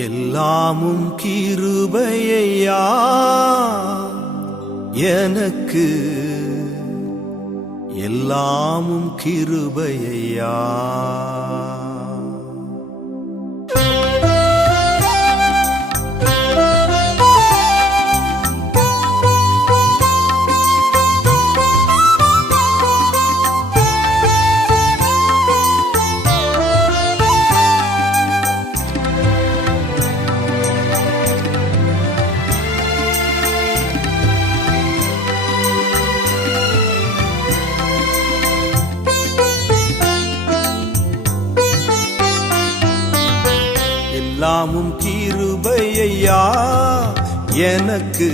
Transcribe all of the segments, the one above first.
எல்லாமும் கிருபையா எனக்கு எல்லாமும் கிருபையா எல்லாமும் கிருபையா எனக்கு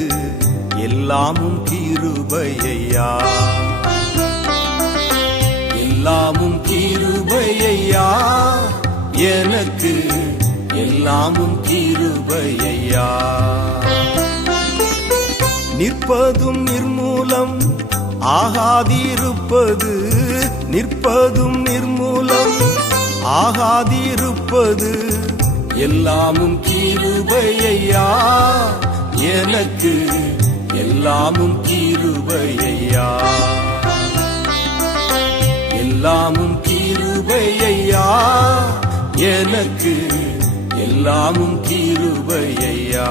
எல்லாமும் கிருபையா எல்லாமும் கிருபையா எனக்கு எல்லாமும் கிருபையா நிற்பதும் நிர்மூலம் ஆகாதிருப்பது நிற்பதும் நிர்மூலம் ஆகாதிருப்பது எல்லாமும் கிருபையா எனக்கு எல்லாமும் கிருபையா எல்லாமும் கிருபையா எனக்கு எல்லாமும் கிருபையா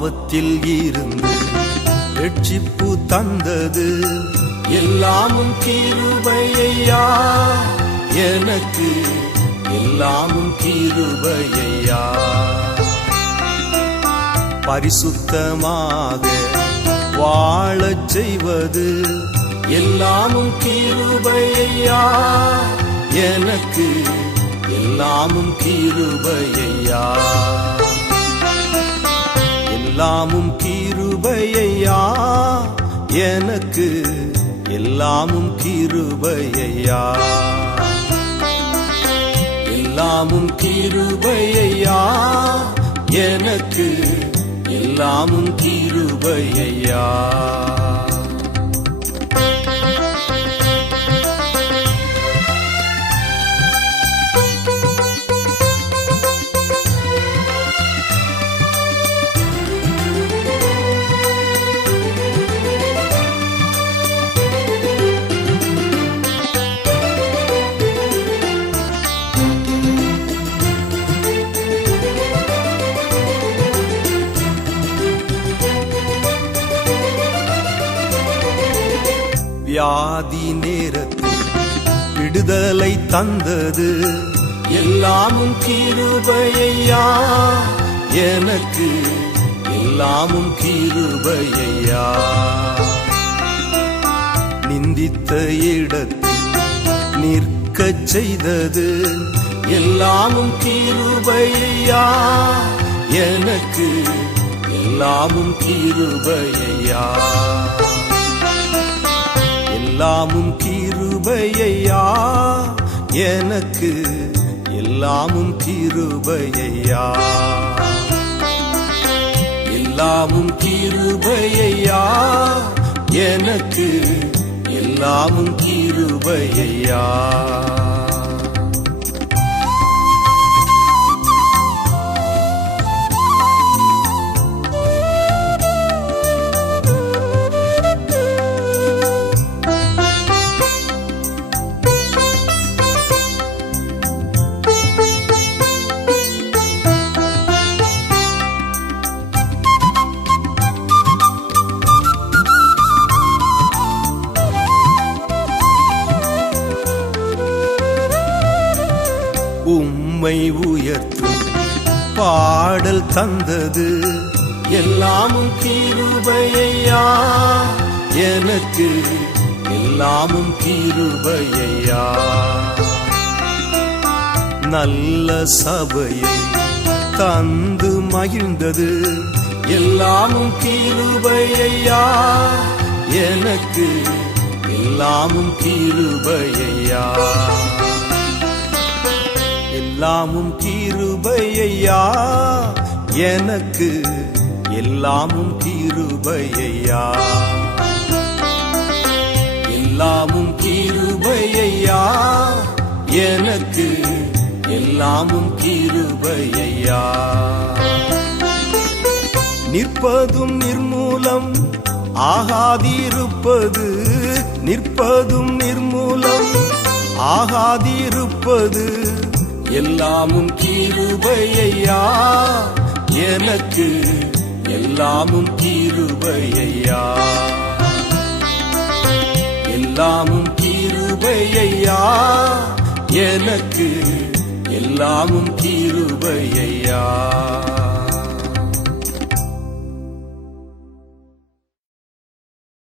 பாவத்தில் இருந்து ரட்சிப்பு தந்தது. எல்லாமும் கிருபையா எனக்கு எல்லாமும் கிருபையா பரிசுத்தமாக வாழச் செய்வது எல்லாமும் கிருபையா எனக்கு எல்லாமும் கிருபையா எல்லாமும் கிருபையா எனக்கு எல்லாமும் கிருபையா எல்லாமும் கிருபையா எனக்கு எல்லாமும் கிருபையா வியாதி நேரத்தில் விடுதலை தந்தது. எல்லாமும் கிருபையா எனக்கு எல்லாமும் கிருபையா நிந்தித்த இடத்தில் நிற்கச் செய்தது. எல்லாமும் கிருபையா எனக்கு எல்லாமும் கிருபையா எல்லாமும் கிருபையா எனக்கு எல்லாமும் கிருபையா எல்லாமும் கிருபையா எனக்கு எல்லாமும் கிருபையா உம்மை உயர்த்தும் பாடல் தந்தது. எல்லாமும் கிருபையா எனக்கு எல்லாமும் கிருபையா நல்ல சபையை தந்து மகிழ்ந்தது. எல்லாமும் கிருபையா எனக்கு எல்லாமும் கிருபையா எல்லாமும் கிருபையா எனக்கு எல்லாமும் கிருபையா எல்லாமும் கிருபையா எனக்கு எல்லாமும் கிருபையா நிற்பதும் நிர்மூலம் ஆகாதிருப்பது. நிற்பதும் நிர்மூலம் ஆகாதிருப்பது. எல்லாமும் கிருபையா எனக்கு எல்லாமும் கிருபையா எல்லாமும் கிருபையா எனக்கு எல்லாமும் கிருபையா